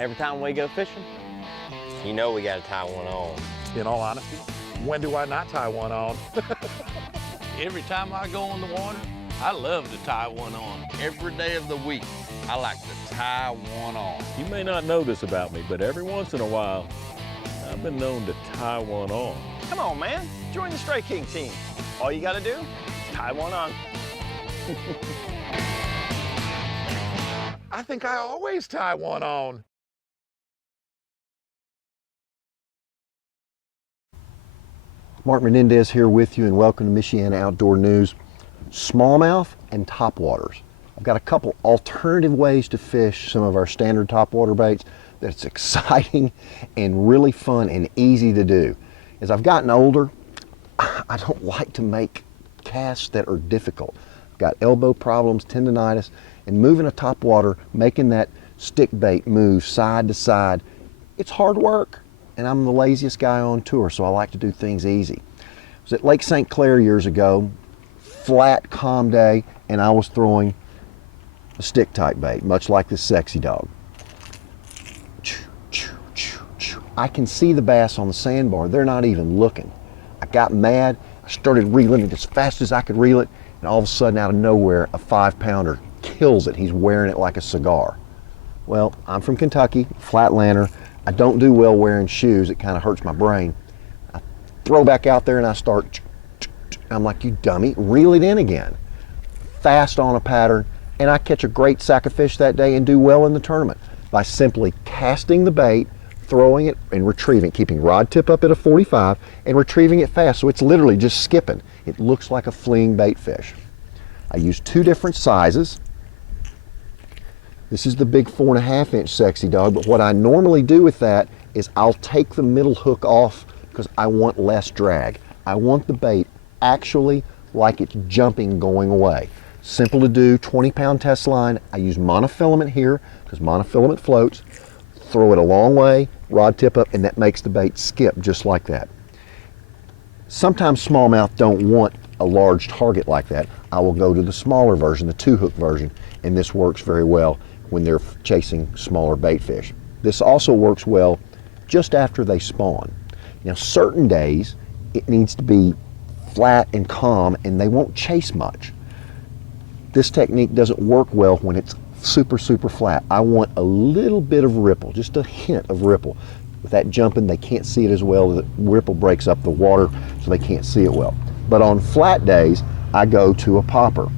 Every time we go fishing, you know we gotta tie one on. In all honesty, when do I not tie one on? Every time I go in the water, I love to tie one on. Every day of the week, I like to tie one on. You may not know this about me, but every once in a while, I've been known to tie one on. Come on, man, join the Stray King team. All you gotta do, tie one on. I think I always tie one on. Mark Menendez here with you, and welcome to Michiana Outdoor News. Smallmouth and topwaters. I've got a couple alternative ways to fish some of our standard topwater baits that's exciting and really fun and easy to do. As I've gotten older, I don't like to make casts that are difficult. I've got elbow problems, tendonitis, and moving a topwater, making that stick bait move side to side, it's hard work. And I'm the laziest guy on tour, so I like to do things easy. I was at Lake St. Clair years ago, flat, calm day, and I was throwing a stick type bait, much like this sexy dog. I can see the bass on the sandbar. They're not even looking. I got mad. I started reeling it as fast as I could reel it, and all of a sudden, out of nowhere, a 5-pounder kills it. He's wearing it like a cigar. Well, I'm from Kentucky, Flatlander. I don't do well wearing shoes. It kind of hurts my brain. I throw back out there and I start, I'm like, you dummy, reel it in again. Fast on a pattern, and I catch a great sack of fish that day and do well in the tournament by simply casting the bait, throwing it and retrieving, keeping rod tip up at a 45 and retrieving it fast, so it's literally just skipping. It looks like a fleeing bait fish. I use 2 different sizes. This is the big 4.5-inch sexy dog, but what I normally do with that is I'll take the middle hook off because I want less drag. I want the bait actually like it's jumping, going away. Simple to do, 20-pound test line. I use monofilament here because monofilament floats. Throw it a long way, rod tip up, and that makes the bait skip just like that. Sometimes smallmouth don't want a large target like that. I will go to the smaller version, the 2-hook version, and this works very well when they're chasing smaller bait fish. This also works well just after they spawn. Now, certain days it needs to be flat and calm and they won't chase much. This technique doesn't work well when it's super flat. I want a little bit of ripple, just a hint of ripple. With that jumping, they can't see it as well. The ripple breaks up the water so they can't see it well. But on flat days, I go to a popper,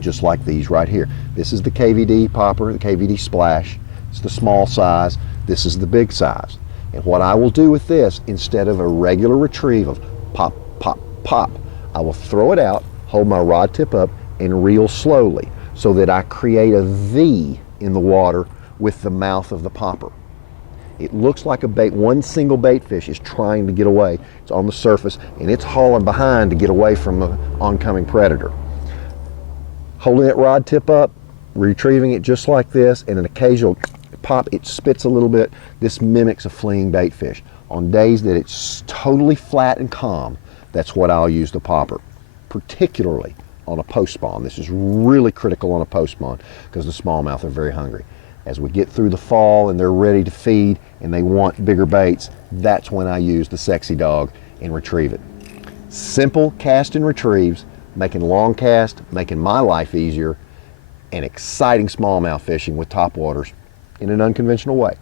just like these right here. This is the KVD popper, the KVD splash. It's the small size. This is the big size. And what I will do with this, instead of a regular retrieve of pop, pop, pop, I will throw it out, hold my rod tip up, and reel slowly so that I create a V in the water with the mouth of the popper. It looks like a bait, one single bait fish is trying to get away. It's on the surface and it's hauling behind to get away from an oncoming predator. Holding that rod tip up, retrieving it just like this, and an occasional pop, it spits a little bit. This mimics a fleeing bait fish. On days that it's totally flat and calm, that's what I'll use the popper, particularly on a post spawn. This is really critical on a post spawn because the smallmouth are very hungry. As we get through the fall and they're ready to feed and they want bigger baits, that's when I use the sexy dog and retrieve it. Simple cast and retrieves, making long cast, making my life easier, and exciting smallmouth fishing with topwaters in an unconventional way.